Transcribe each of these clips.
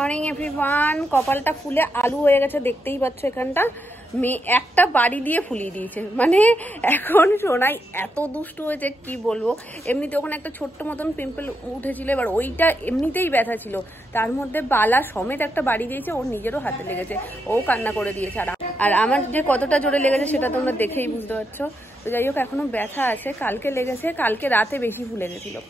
Morning everyone. কপালটা ফুলে আলু হয়ে গেছে, দেখতেই পাচ্ছ। এখানটা মেয়ে একটা বাড়ি দিয়ে ফুলিয়ে দিয়েছে, মানে এখন সোনাই এত দুষ্টু হয়েছে কি বলবো। এমনিতে ওখানে একটা ছোট্ট মতন পিম্পল উঠেছিল, এবার ওইটা এমনিতেই ব্যথা ছিল, তার মধ্যে বালা সমেত একটা বাড়ি দিয়েছে, ওর নিজেরও হাতে লেগেছে, ও কান্না করে দিয়েছে। আর আমার যে কতটা জোরে লেগেছে সেটা তোমরা দেখেই বুঝতে পারছো। তো যাই হোক, এখনো ব্যথা আছে, কালকে লেগেছে, কালকে রাতে বেশি ফুলে গেছিলো।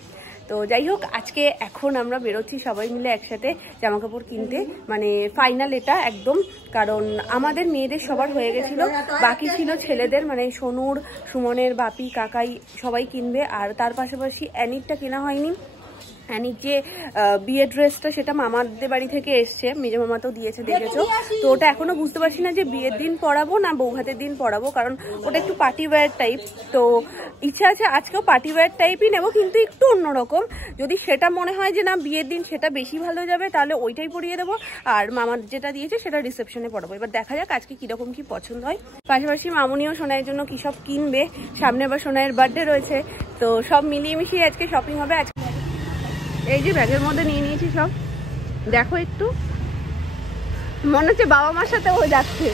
তো যাই হোক, আজকে এখন আমরা বেরোচ্ছি সবাই মিলে একসাথে জামা কাপড় কিনতে, মানে ফাইনাল এটা একদম। কারণ আমাদের মেয়েদের সবার হয়ে গেছিল, বাকি ছিল ছেলেদের, মানে সোনুর, সুমনের, বাপি, কাকাই সবাই কিনবে। আর তার পাশাপাশি অ্যানিরটা কেনা হয়নি। অ্যানির যে বিয়ের ড্রেসটা সেটা মামাদের বাড়ি থেকে এসছে, মেজো মামা তো দিয়েছে, দেখেছো। তো ওটা এখনো বুঝতে পারছি না যে বিয়ের দিন পরাবো না বৌভাতের দিন পরাবো, কারণ ওটা একটু পার্টি ওয়্যার টাইপ। তো ইচ্ছা আছে আজকেও পার্টি ওয়্যার টাইপই নেবো, কিন্তু একটু অন্যরকম। যদি সেটা মনে হয় যে না বিয়ের দিন সেটা বেশি ভালো যাবে, তাহলে ওইটাই পরিয়ে দেবো। আর মামার যেটা দিয়েছে সেটা রিসেপশনে পরাবো। এবার দেখা যাক আজকে কিরকম কি পছন্দ হয়। পাশাপাশি মামুনিও সোনাইয়ের জন্য কি সব কিনবে, সামনে আবার সোনাইয়ের বার্থডে রয়েছে, তো সব মিলিয়ে মিশিয়ে আজকে শপিং হবে। আজকে এই যে ব্যাগের মধ্যে নিয়ে নিয়েছি সব, দেখো একটু, মনে হচ্ছে বাবা মার সাথে ও যাচ্ছে।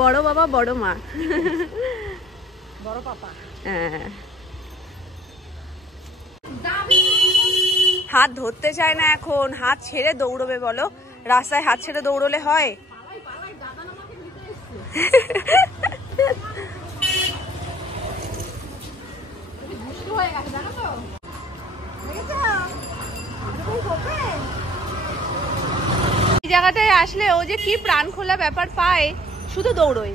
বড় বাবা বড় মা, বড় পাপা। হ্যাঁ, হাত ধরতে চায় না এখন, হাত ছেড়ে দৌড়বে বলো? রাস্তায় হাত ছেড়ে দৌড়লে হয়? এই জায়গাটায় আসলে ও যে কি প্রাণ খোলা ব্যাপার পায়, শুধু দৌড়োয়।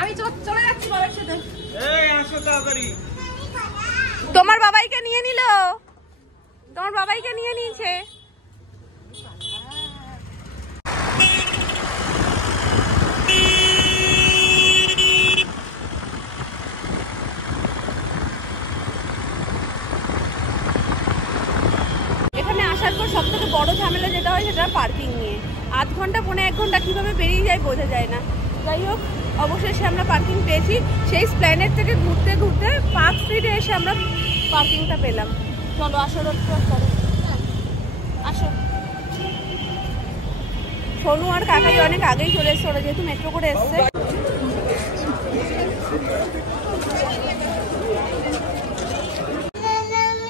আমি চলে যাচ্ছি বাবার সাথে। তোমার বাবাইকে নিয়ে নিল, তোমার বাবাইকে নিয়ে নিয়েছে। এখানে আসার পর সব থেকে বড় ঝামেলা যেটা হয় সেটা পার্কিং নিয়ে। আধ ঘন্টা পৌনে 1 ঘন্টা কিভাবে বেরিয়ে যায় বোঝা যায় না। যাই হোক, অবশেষে আমরা পার্কিং পেয়েছি। সেই স্প্ল্যানেড থেকে ঘুরতে ঘুরতে পার্ক স্ট্রিটে এসে আমরা পার্কিংটা পেলাম। চলো আসো, রোড ক্রস করো, আসো। সোনু আর কাকাই অনেক আগেই চলে এসছে, ওরা যেহেতু মেট্রো করে এসছে।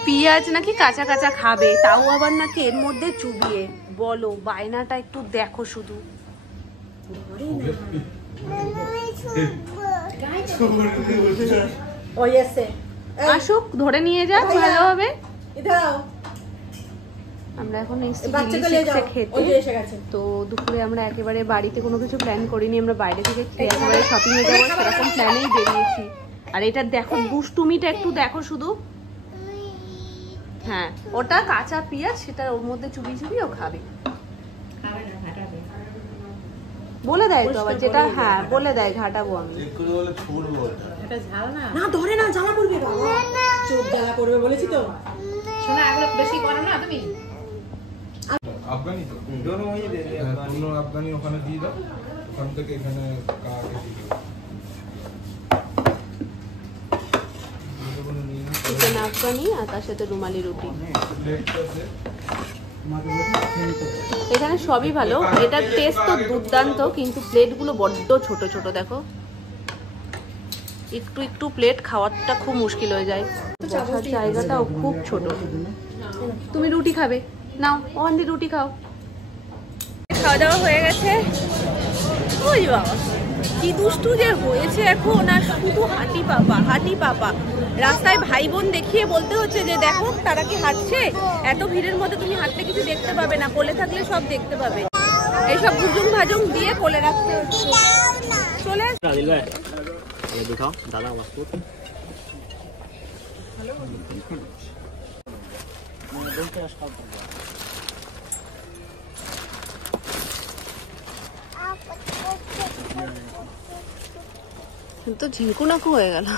পেঁয়াজ নাকি কাঁচা কাঁচা খাবে, তাও আবার নাকি এর মধ্যে চুবিয়ে। বলো, বায়নাটা একটু দেখো শুধু। আসুক, ধরে নিয়ে যাক, ভালো হবে। আমরা এখন খেতে, তো দুপুরে আমরা একেবারে বাড়িতে কোনো কিছু প্ল্যান করিনি, আমরা বাইরে থেকে খেয়ে একেবারে শপিং এ যাবো সেরকম প্ল্যানেই বেরিয়েছি। আর এটা দেখো দুষ্টুমিটা একটু দেখো শুধু। হ্যাঁ, ওটা কাঁচা পেঁয়াজ, সেটা ওর মধ্যে চুবি চুবি ও খাবে। বলে দেয় তো আবার যেটা, হ্যাঁ বলে দেয় ঘাটাবো আমি। না ধরে না, জ্বালা করবে, চোখ জ্বালা করবে বলেছি তো। শোনা এগুলো বেশি করো না তুমি। আফগানি তো दोनों वही दे दे, दोनों আফগানি ওখানে দিয়ে দাও, ওখান থেকে এখানে কাকে দিয়ে দাও। চিকেন আফগানি আর তার সাথে রুমালি রুটি। এখানে সবই ভালো, এটার টেস্ট তো দুর্দান্ত, কিন্তু প্লেটগুলো বড্ড ছোট ছোট। দেখো, একটু একটু প্লেট খাওয়াটা খুব মুশকিল হয়ে যায়, বসার জায়গাটাও খুব ছোট। তুমি রুটি খাবে? নাও, ওখান দিয়ে রুটি খাও। খাওয়া দাওয়া হয়ে গেছে। ওই বাবা, কি দুষ্টু যে হয়েছে এখন, আর শুধু হাঁটি পাপা হাঁটি পাপা। রাস্তায় ভাই বোন দেখিয়ে বলতে হচ্ছে যে দেখো তারা কি হাঁটছে, এত ভিড়ের মধ্যে তুমি হাঁটলে কিছু দেখতে পাবে না, কোলে থাকলে সব দেখতে পাবে। এইসব ভুজুং ভাজুং দিয়ে কোলে রাখতে হচ্ছে। চলে तो झिंकू नाकू होएगा ना।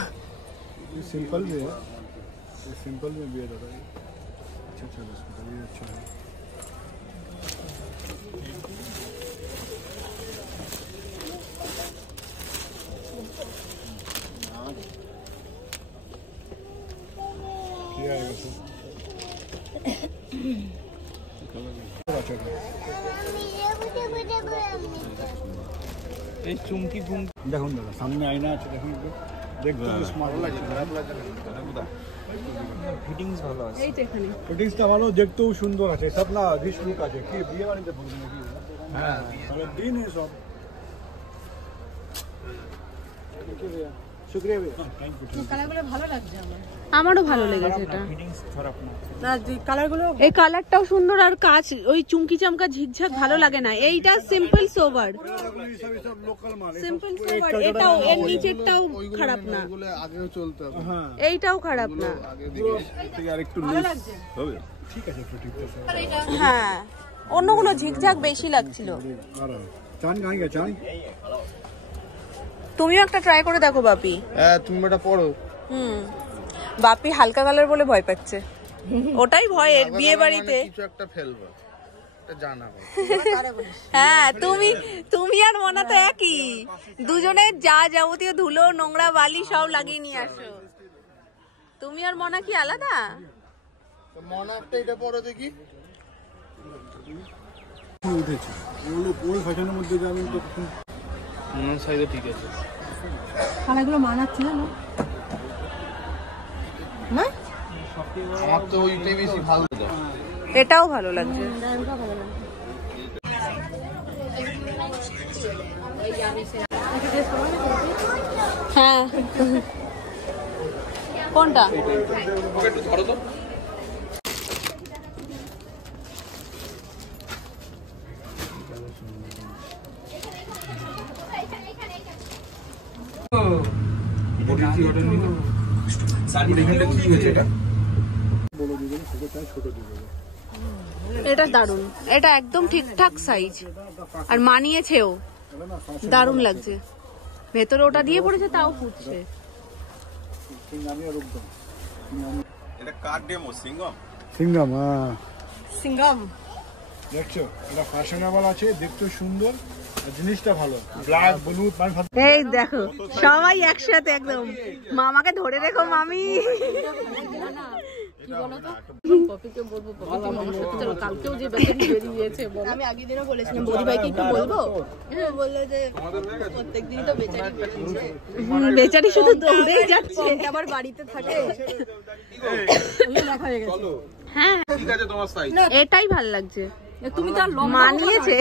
सिंपल भी है, सिंपल में भी है दादा, अच्छा अच्छा, ये अच्छा है। আছে এই চুমকি ঘুম দেখুন দাদা সামনে আয়না আছে দেখুন দেখতে স্মার্ট লাগছে ফিটিংস ভালো আছে এই তো এখানে ফিটিংসটা ভালো দেখতেও সুন্দর আছে সব না রিচ লুক আছে কি বিয়ে বাড়িতে বলবো নাকি হ্যাঁ তাহলে দিন সব শুক্রিয়া ভাইয়া থ্যাংক ইউ কালারগুলো ভালো লাগছে আমার। আমারও ভালো লেগেছে এটা ফিটিংস খারাপ না না কালারগুলো এই কালারটাও সুন্দর আর কাজ ওই চুমকি চামকা ঝিকঝাক ভালো লাগে না এইটা সিম্পল সোবার সব লোকাল মাল সিম্পল সোবার এটাও এর নিচেরটাও খারাপ না আগেও চলতে হবে হ্যাঁ এইটাও খারাপ না আগে দিকে আর একটু লুজ হবে ঠিক আছে একটু ঠিক আছে হ্যাঁ অন্যগুলো ঝিকঝাক বেশি লাগছিল আর চান গাঁয়ে চান তুমিও একটা ট্রাই করে দেখো বাপি হ্যাঁ তুমি এটা পড়ো বাপি হালকা কালার বলে ভয় পাচ্ছে ওটাই ভয় বিয়ে বাড়িতে কিছু একটা ফেলবো এটা জানা হয় হ্যাঁ তুমি আর মনা তো একই দুজনের যা যাবতীয় ধুলো নোংরা বালি সব লাগিয়ে নিয়ে আসো তুমি আর মনা কি আলাদা মনে একটা এটা পড়ো দেখি উঠেছে ওগুলো ওই ফ্যাশনের মধ্যে যাবেন তো মনের সাইজে ঠিক আছে কালারগুলো মানাচ্ছে না না আমার তো ওইটাই বেশি ভালো দাও এটাও ভালো লাগছে হ্যাঁ কোনটা ওকে একটু ধরো তো এটা দারুন এটা একদম ঠিকঠাক সাইজ আর মানিয়েছেও দারুন লাগছে ভেতরে ওটা দিয়ে পড়েছে তাও ফুটছে এটা কার ডেমো সিঙ্গম সিঙ্গাম হ্যাঁ সিঙ্গাম দেখছো এটা ফ্যাশনেবল আছে দেখতে সুন্দর আর জিনিসটা ভালো ব্ল্যাক হলুদ মানে এই দেখো সবাই একসাথে একদম মামাকে ধরে রেখো মামি আমি আগের দিনও বলেছিলাম বৌদি ভাইকে একটু বলবো বললো যে প্রত্যেকদিনই তো বেচারি বেরোচ্ছে বেচারি শুধু দৌড়েই যাচ্ছে আবার বাড়িতে থাকে দেখা হয়ে গেছে হ্যাঁ ঠিক আছে তোমার সাইজ এটাই ভাল লাগছে তুমি তো আর মানিয়েছে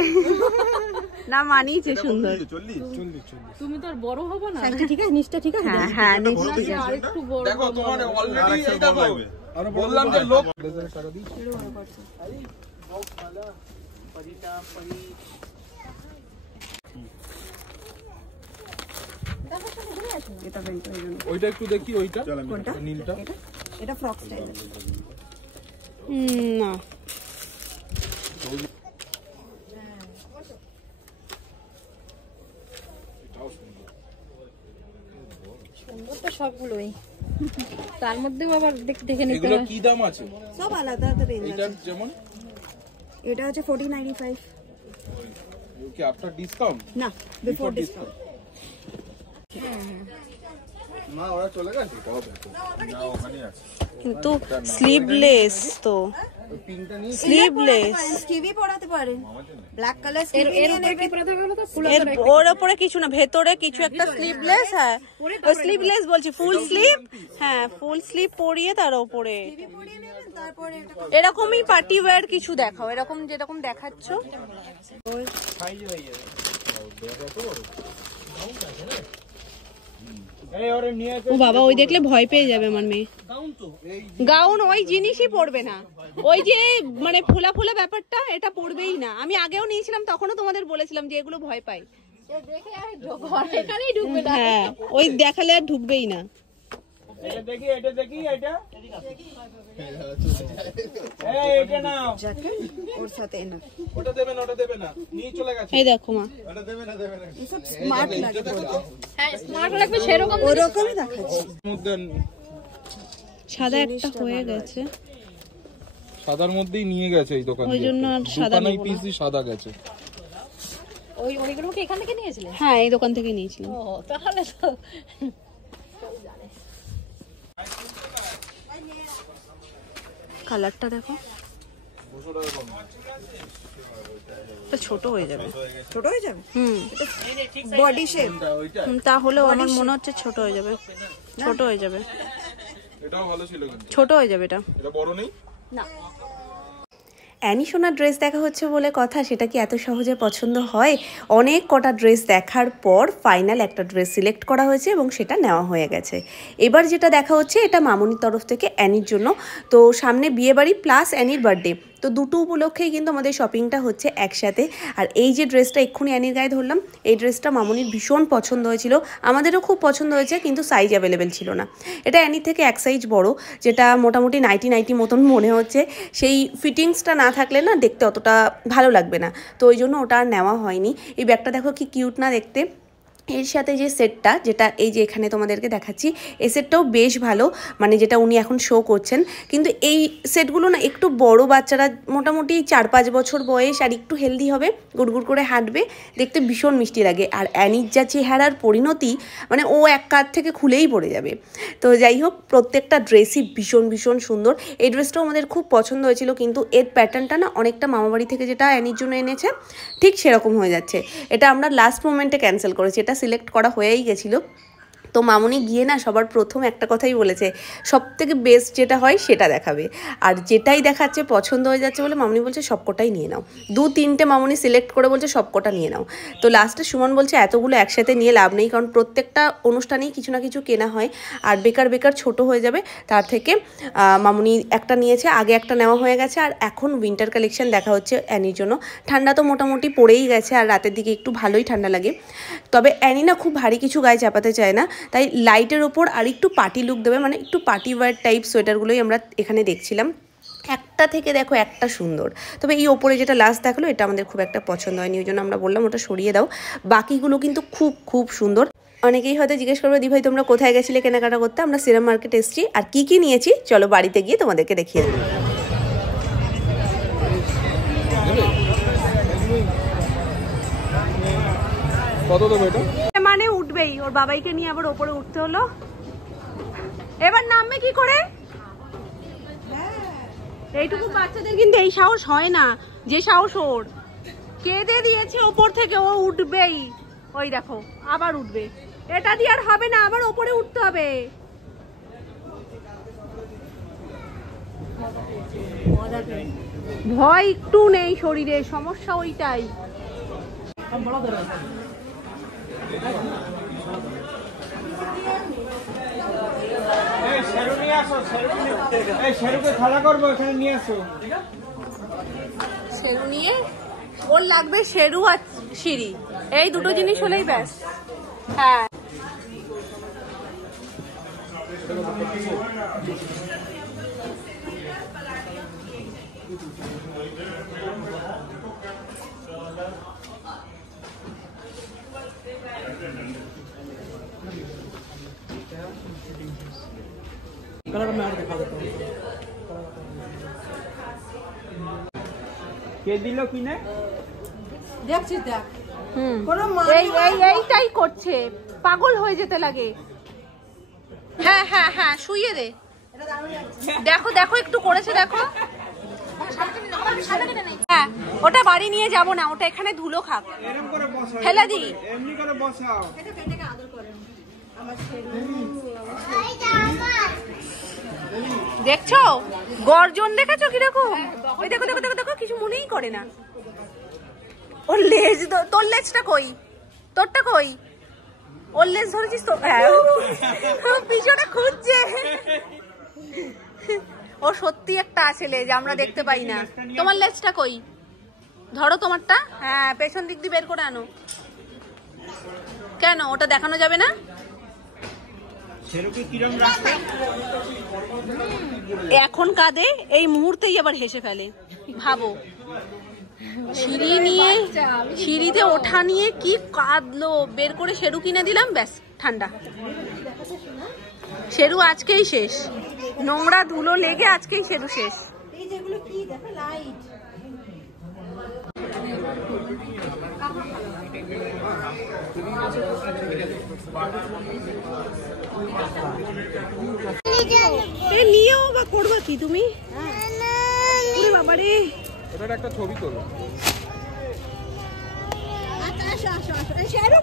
না মানিয়েছে সুন্দর 40 তুমি তো আর বড় হবে না ঠিক আছে নিচটা ঠিক আছে হ্যাঁ হ্যাঁ নিশ্চয়ই আর একটু বড় দেখো তোমার অলরেডি এই দেখো বললাম যে লোক ওইটা একটু দেখি ওইটা নীলটা এটা ফ্রক স্টাইল না সুন্দর তো সবগুলোই তার মধ্যেও আবার দেখে নিতে এগুলো কি দাম আছে সব আলাদা আলাদা রেঞ্জ এটা যেমন এটা হচ্ছে 1495 কি আফটার ডিসকাউন্ট না বিফোর ডিসকাউন্ট না ওরা চলে গেছে কবে না ওখানে আছে কিন্তু স্লিভলেস তো পিনটা নিয়ে স্লিভলেস স্কিভি পরাতে পারেন ব্ল্যাক কালার স্কিভি এর উপরে কি পরাতে হবে তো ফুল ওর উপরে কিছু না ভেতরে কিছু একটা স্লিভলেস হ্যাঁ স্লিভলেস বলছি ফুল স্লিভ হ্যাঁ ফুল স্লিভ পরিয়ে তার উপরে পরিয়ে নেবেন তারপরে এটা এরকমই পার্টি ওয়্যার কিছু দেখাও এরকম যেরকম দেখাচ্ছ ও বাবা ওই দেখলে ভয় পেয়ে যাবে আমার মেয়ে গাউন ওই জিনিসই পরবে না ওই যে মানে ফোলা ফোলা ব্যাপারটা এটা পরবেই না আমি আগেও নিয়েছিলাম তখনও তোমাদের বলেছিলাম যে এগুলো ভয় পাই হ্যাঁ ওই দেখালে আর ঢুকবেই না জ্যাকেট ওর সাথে এনা ওটা দেবে না নিয়ে চলে গেছে এই দেখো মা এসব স্মার্ট লাগে হ্যাঁ স্মার্ট লাগবে সেরকম ওরকমই দেখাচ্ছে মধ্যে সাদা একটা হয়ে গেছে সাদার মধ্যেই নিয়ে গেছে এই দোকান ওই জন্য আর সাদা দোকানেই নেব না। পিসি সাদা গেছে ওইগুলো কি এখান থেকে নিয়েছিলেন হ্যাঁ এই দোকান থেকে নিয়েছিলাম ও তাহলে তো কালারটা দেখো ছোট হয়ে যাবে, ছোট হয়ে যাবে। বডি শেপ তাহলেও আমার মনে হচ্ছে ছোট হয়ে যাবে, ছোট হয়ে যাবে, এটাও ভালো ছিল কিন্তু ছোট হয়ে যাবে এটা। এটা বড় নেই না, অ্যানি সোনার ড্রেস দেখা হচ্ছে বলে কথা, সেটা কি এত সহজে পছন্দ হয়? অনেক কটা ড্রেস দেখার পর ফাইনাল একটা ড্রেস সিলেক্ট করা হয়েছে এবং সেটা নেওয়া হয়ে গেছে। এবার যেটা দেখা হচ্ছে এটা মামুনির তরফ থেকে অ্যানির জন্য। তো সামনে বিয়েবাড়ি প্লাস অ্যানির বার্থডে, তো দুটো উপলক্ষেই কিন্তু আমাদের শপিংটা হচ্ছে একসাথে। আর এই যে ড্রেসটা এক্ষুনি অ্যানির গায়ে ধরলাম, এই ড্রেসটা মামুনির ভীষণ পছন্দ হয়েছিল, আমাদেরও খুব পছন্দ হয়েছে, কিন্তু সাইজ অ্যাভেলেবেল ছিল না। এটা অ্যানির থেকে এক সাইজ বড়, যেটা মোটামুটি নাইটি মতন মনে হচ্ছে। সেই ফিটিংসটা না থাকলে না দেখতে অতটা ভালো লাগবে না, তো ওই জন্য ওটা আর নেওয়া হয়নি। এই ব্যাগটা দেখো কি কিউট না দেখতে। এর সাথে যে সেটটা, যেটা এই যে এখানে তোমাদেরকে দেখাচ্ছি, এই সেটটাও বেশ ভালো, মানে যেটা উনি এখন শো করছেন। কিন্তু এই সেটগুলো না একটু বড় বাচ্চারা, মোটামুটি 4-5 বছর বয়স আর একটু হেলদি হবে, গুড়গুড় করে হাঁটবে, দেখতে ভীষণ মিষ্টি লাগে। আর অ্যানির যা চেহারার পরিণতি, মানে ও এক কাঁধ থেকে খুলেই পড়ে যাবে। তো যাই হোক, প্রত্যেকটা ড্রেসই ভীষণ সুন্দর। এই ড্রেসটাও আমাদের খুব পছন্দ হয়েছিল, কিন্তু এর প্যাটার্নটা না অনেকটা মামাবাড়ি থেকে যেটা অ্যানির জন্য এনেছে ঠিক সেরকম হয়ে যাচ্ছে। এটা আমরা লাস্ট মোমেন্টে ক্যান্সেল করেছি, এটা সিলেক্ট করা হয়েই গেছিলো। তো মামুনি গিয়ে না সবার প্রথম একটা কথাই বলেছে, সবথেকে বেস্ট যেটা হয় সেটা দেখাবে। আর যেটাই দেখাচ্ছে পছন্দ হয়ে যাচ্ছে বলে মামুনি বলছে সবকটাই নিয়ে নাও। 2-3টে মামুনি সিলেক্ট করে বলছে সবকটা নিয়ে নাও। তো লাস্টে সুমন বলছে এতগুলো একসাথে নিয়ে লাভ নেই, কারণ প্রত্যেকটা অনুষ্ঠানেই কিছু না কিছু কেনা হয়, আর বেকার ছোট হয়ে যাবে। তার থেকে মামুনি একটা নিয়েছে, আগে একটা নেওয়া হয়ে গেছে, আর এখন উইন্টার কালেকশন দেখা হচ্ছে অ্যানির জন্য। ঠান্ডা তো মোটামুটি পড়েই গেছে, আর রাতের দিকে একটু ভালোই ঠান্ডা লাগে। তবে অ্যানি না খুব ভারী কিছু গায়ে চাপাতে চায় না, তাই লাইটের ওপর আর একটু পার্টি লুক দেবে, মানে একটু পার্টি ওয়্যার টাইপ সোয়েটারগুলোই আমরা এখানে দেখছিলাম। একটা থেকে দেখো একটা সুন্দর, তবে এই ওপরে যেটা লাস্ট দেখালো এটা আমাদের খুব একটা পছন্দ হয়নি, ওই জন্য আমরা বললাম ওটা সরিয়ে দাও। বাকিগুলো কিন্তু খুব সুন্দর। অনেকেই হয়তো জিজ্ঞেস করবে দি ভাই তোমরা কোথায় গেছিলে কেনাকাটা করতে? আমরা সিরাম মার্কেট এসেছি। আর কি নিয়েছি চলো বাড়িতে গিয়ে তোমাদেরকে দেখিয়ে দেবো। কত দেবো এটা? মানে উঠবেই, ওর বাবাইকে নিয়ে আবার ওপরে উঠতে হলো। এবার নামবে কি করে? এইটুকু বাচ্চাদের কিন্তু এই সাহস হয় না, যে সাহস ওর। কেঁদে দিয়েছে ওপর থেকে, ও উঠবেই। ওই দেখো আবার উঠবে, এটা দিয়ে আর হবে না, আবার ওপরে উঠতে হবে। ভয় একটু নেই শরীরে, সমস্যা ওইটাই। শেরু নিয়ে ওর লাগবে, শেরু আর সিঁড়ি, এই দুটো জিনিস হলেই ব্যাস। হ্যাঁ কে দিল কিনে দেখছিস দেখ, এইটাই করছে, পাগল হয়ে যেতে লাগে। হ্যাঁ শুইয়ে দে। দেখো একটু করেছে দেখো। হ্যাঁ ওটা বাড়ি নিয়ে যাব না, ওটা এখানে ধুলো খাক, এরকম করে বসাও, ফেলে দি। এমনি করে বসাও। দেখছো গর্জন, দেখেছো কিরকম? ওই দেখো কিছু মনেই করে না। ওর লেজ, তোর লেজটা কই? তোরটা কই? ওর লেজ ধরেছিস তো? হ্যাঁ পিছনে খুঁজছে। ও সত্যি একটা আছে লেজ, আমরা দেখতে পাই না। তোমার লেজটা কই? ধরো তোমারটা। হ্যাঁ পেছন দিক দিয়ে বের করে আনো। কেন ওটা দেখানো যাবে না? এখন কাঁদে, এই মুহূর্তেই আবার হেসে ফেলে। ভাবো সিঁড়িতে ওঠা নিয়ে কি কাঁদলো, বের করে শেরু কিনে দিলাম, ব্যাস ঠান্ডা। শেরু আজকেই শেষ, নোংরা ধুলো লেগে আজকেই শেরু শেষ। এই যেগুলো কি দেখো লাইট, নিয়েও বা করবা কি তুমি? বাবারে ওটার একটা ছবি তোলো। আচ্ছা আসো আসো আসো এই শেরু